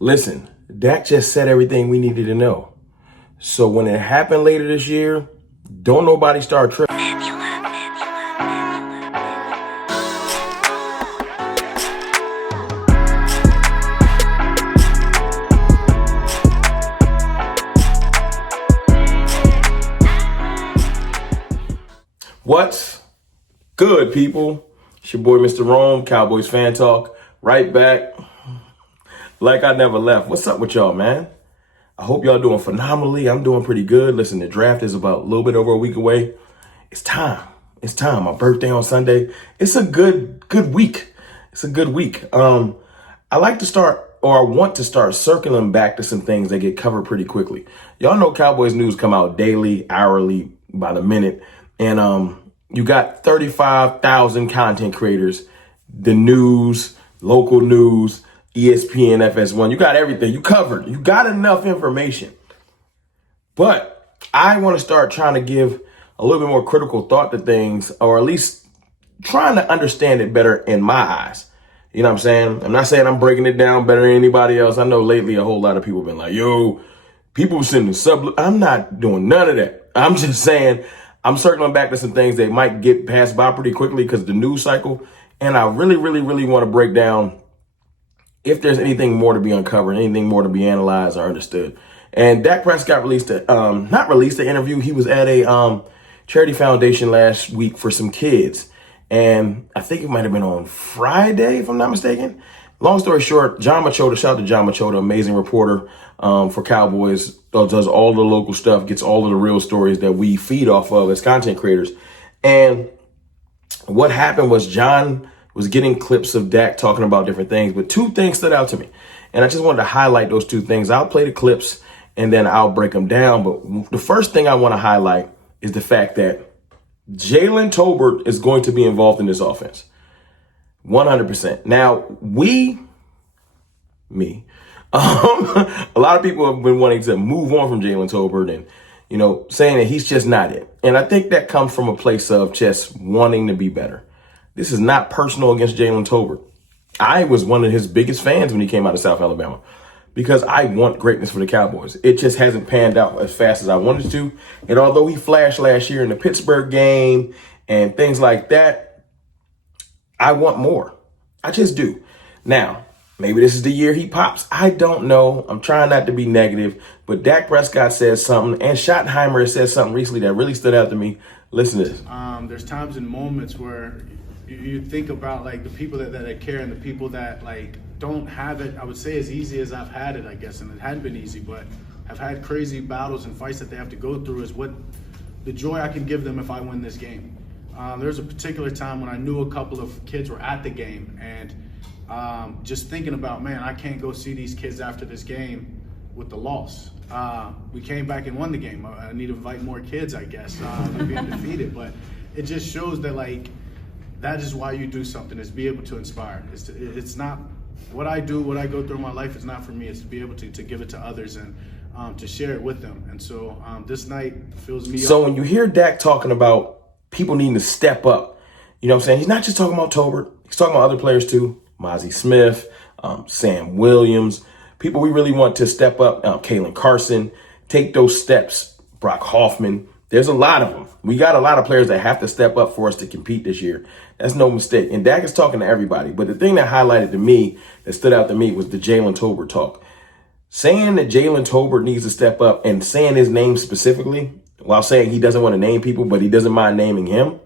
Listen, Dak just said everything we needed to know. So when it happened later this year, don't nobody start tripping. What's good, people? It's your boy, Mr. Rome, Cowboys Fan Talk, right back like I never left. What's up with y'all, man? I hope y'all doing phenomenally. I'm doing pretty good. Listen, the draft is about a little bit over a week away. It's time. It's time. My birthday on Sunday. It's a good week. It's a good week. I like to start, or I want to start circling back to some things that get covered pretty quickly. Y'all know Cowboys news come out daily, hourly, by the minute. And you got 35,000 content creators, the news, local news, ESPN, FS1. You got everything. You covered. You got enough information. But I want to start trying to give a little bit more critical thought to things, or at least trying to understand it better in my eyes. You know what I'm saying? I'm not saying I'm breaking it down better than anybody else. I know lately a whole lot of people have been like, yo, people sending I'm not doing none of that. I'm just saying I'm circling back to some things that might get passed by pretty quickly because the news cycle. And I really want to break down if there's anything more to be uncovered, anything more to be analyzed or understood. And Dak Prescott not released the interview. He was at a charity foundation last week for some kids. And I think it might have been on Friday, if I'm not mistaken. Long story short, John Machota, shout out to John Machota, amazing reporter for Cowboys, does all the local stuff, gets all of the real stories that we feed off of as content creators. And what happened was John was getting clips of Dak talking about different things, but two things stood out to me. And I just wanted to highlight those two things. I'll play the clips and then I'll break them down. But the first thing I want to highlight is the fact that Jaylen Tolbert is going to be involved in this offense. 100%. Now, a lot of people have been wanting to move on from Jaylen Tolbert and, saying that he's just not it. And I think that comes from a place of just wanting to be better. This is not personal against Jaylen Tolbert. I was one of his biggest fans when he came out of South Alabama because I want greatness for the Cowboys. It just hasn't panned out as fast as I wanted to. And although he flashed last year in the Pittsburgh game and things like that, I want more. I just do. Now, maybe this is the year he pops. I don't know. I'm trying not to be negative, but Dak Prescott says something, and Schottenheimer has said something recently that really stood out to me. Listen to this. There's times and moments where you think about like the people that care and the people that like don't have it. I would say as easy as I've had it, I guess, and it hadn't been easy, but I've had crazy battles and fights that they have to go through is what the joy I can give them if I win this game. There's a particular time when I knew a couple of kids were at the game and just thinking about, man, I can't go see these kids after this game with the loss. We came back and won the game. I need to invite more kids, I guess, to be undefeated. But it just shows that, like, that is why you do something, is be able to inspire. It's not what I do, what I go through in my life is not for me. It's to be able to give it to others and to share it with them. And so this night fills me up. So when you hear Dak talking about people needing to step up, you know what I'm saying? He's not just talking about Tolbert. He's talking about other players too. Mozzie Smith, Sam Williams, people we really want to step up. Kalen Carson, take those steps. Brock Hoffman. There's a lot of them. We got a lot of players that have to step up for us to compete this year. That's no mistake. And Dak is talking to everybody. But the thing that highlighted to me, that stood out to me, was the Jaylen Tolbert talk. Saying that Jaylen Tolbert needs to step up and saying his name specifically, while saying he doesn't want to name people, but he doesn't mind naming him,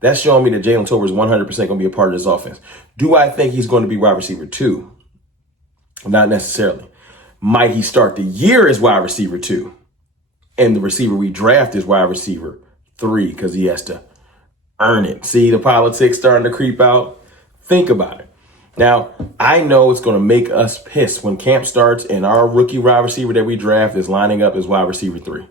that's showing me that Jaylen Tolbert is 100% going to be a part of this offense. Do I think he's going to be wide receiver 2? Not necessarily. Might he start the year as wide receiver 2? And the receiver we draft is wide receiver 3 because he has to earn it. See the politics starting to creep out? Think about it. Now, I know it's going to make us piss when camp starts and our rookie wide receiver that we draft is lining up as wide receiver 3.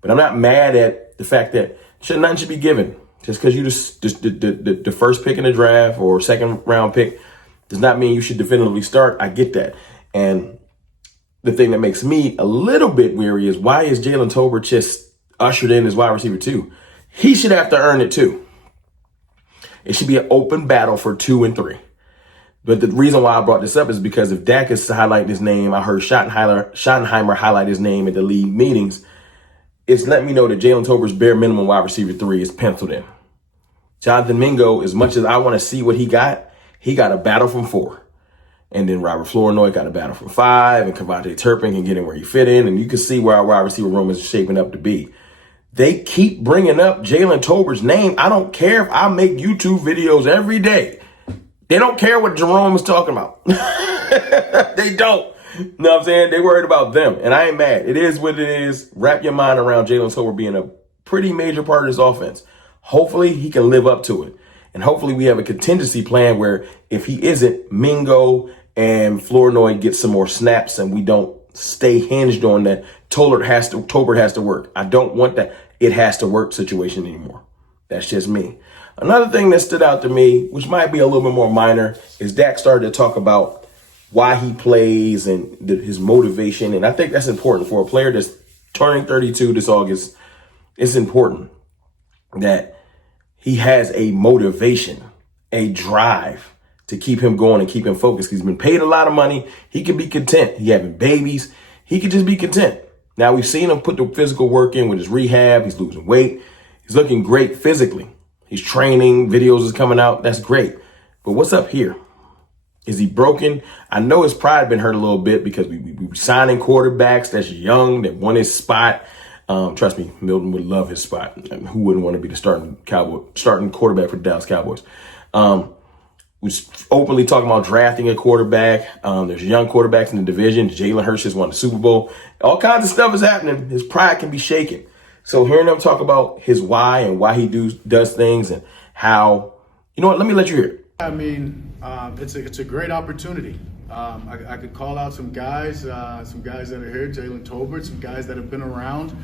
But I'm not mad at the fact that nothing should be given. Just because you just the first pick in the draft or second round pick does not mean you should definitively start. I get that. And the thing that makes me a little bit weary is why is Jaylen Tolbert just ushered in as wide receiver 2? He should have to earn it too. It should be an open battle for 2 and 3. But the reason why I brought this up is because if Dak is highlighting his name, I heard Schottenheimer highlight his name at the league meetings. It's letting me know that Jaylen Tolbert's bare minimum wide receiver 3 is penciled in. Jonathan Mingo, as much as I want to see what he got a battle from 4. And then Robert Flournoy got a battle from 5, and Kevontae Turpin can get in where he fit in. And you can see where our wide receiver room is shaping up to be. They keep bringing up Jaylen Tolbert's name. I don't care if I make YouTube videos every day. They don't care what Jerome is talking about. They don't. You know what I'm saying? They worried about them. And I ain't mad. It is what it is. Wrap your mind around Jaylen Tolbert being a pretty major part of this offense. Hopefully he can live up to it. And hopefully we have a contingency plan where if he isn't, Mingo and Flournoy get some more snaps and we don't stay hinged on that Tolbert has to work. I don't want that it has to work situation anymore. That's just me. Another thing that stood out to me, which might be a little bit more minor, is Dak started to talk about why he plays and his motivation. And I think that's important for a player that's turning 32 this August. It's important that he has a motivation, a drive to keep him going and keep him focused. He's been paid a lot of money. He can be content. He having babies. He can just be content. Now we've seen him put the physical work in with his rehab. He's losing weight. He's looking great physically. He's training. Videos is coming out. That's great. But what's up here? Is he broken? I know his pride been hurt a little bit because we signing quarterbacks that's young, that want his spot. Trust me, Milton would love his spot. Who wouldn't want to be the starting quarterback for the Dallas Cowboys? We're openly talking about drafting a quarterback. There's young quarterbacks in the division. Jalen Hurts has won the Super Bowl. All kinds of stuff is happening. His pride can be shaken. So hearing him talk about his why and why he does things and how, you know what, let me let you hear it. I mean, it's a great opportunity. I could call out some guys that are here, Jaylen Tolbert, some guys that have been around,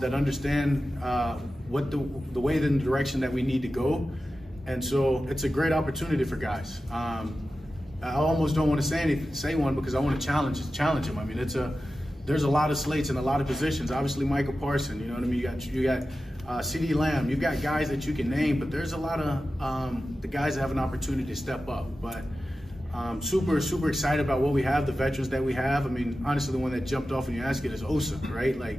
that understand what the way in the direction that we need to go. And so it's a great opportunity for guys. I almost don't want to say one because I want to challenge him. I mean, there's a lot of slates and a lot of positions. Obviously, Michael Parsons, you know what I mean? You got CeeDee Lamb. You've got guys that you can name, but there's a lot of the guys that have an opportunity to step up. But super excited about what we have, the veterans that we have. I mean, honestly, the one that jumped off when you ask it is Osa, right? Like,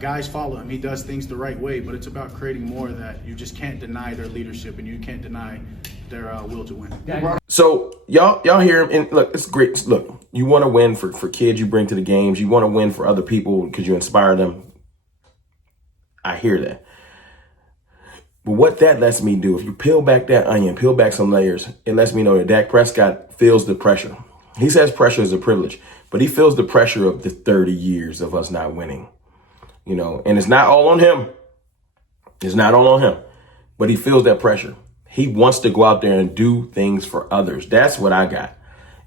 guys follow him. He does things the right way, but it's about creating more that you just can't deny their leadership and you can't deny their will to win. So y'all hear him, and look, it's great. Look, you want to win for kids you bring to the games. You want to win for other people because you inspire them. I hear that. But what that lets me do, if you peel back that onion, peel back some layers, it lets me know that Dak Prescott feels the pressure. He says pressure is a privilege, but he feels the pressure of the 30 years of us not winning. You know, and it's not all on him. It's not all on him, but he feels that pressure. He wants to go out there and do things for others. That's what I got.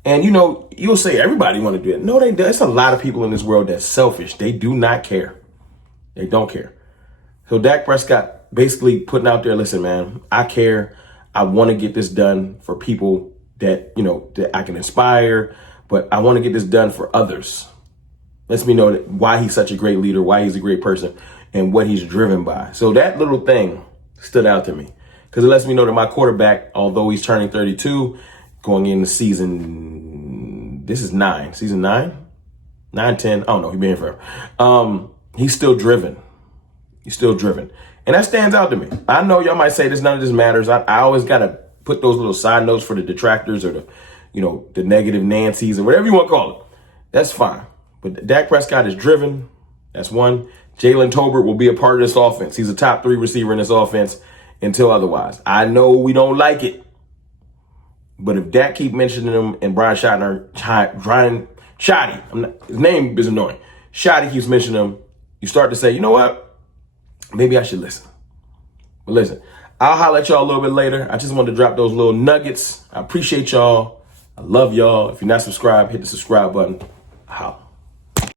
And, you know, you'll say everybody want to do it. No, they do. There's a lot of people in this world that's selfish. They do not care. They don't care. So Dak Prescott basically putting out there, listen, man, I care. I want to get this done for people that, you know, that I can inspire, but I want to get this done for others. Lets me know that why he's such a great leader, why he's a great person, and what he's driven by. So that little thing stood out to me because it lets me know that my quarterback, although he's turning 32, going into season 9, 10, I don't know, he's been here forever. He's still driven. He's still driven. And that stands out to me. I know y'all might say none of this matters. I always got to put those little side notes for the detractors or the negative Nancy's or whatever you want to call it. That's fine. But Dak Prescott is driven. That's one. Jaylen Tolbert will be a part of this offense. He's a top 3 receiver in this offense until otherwise. I know we don't like it. But if Dak keep mentioning him and Brian Shoddy, his name is annoying. Shoddy keeps mentioning him. You start to say, you know what? Maybe I should listen. But listen, I'll holler at y'all a little bit later. I just wanted to drop those little nuggets. I appreciate y'all. I love y'all. If you're not subscribed, hit the subscribe button. Holla.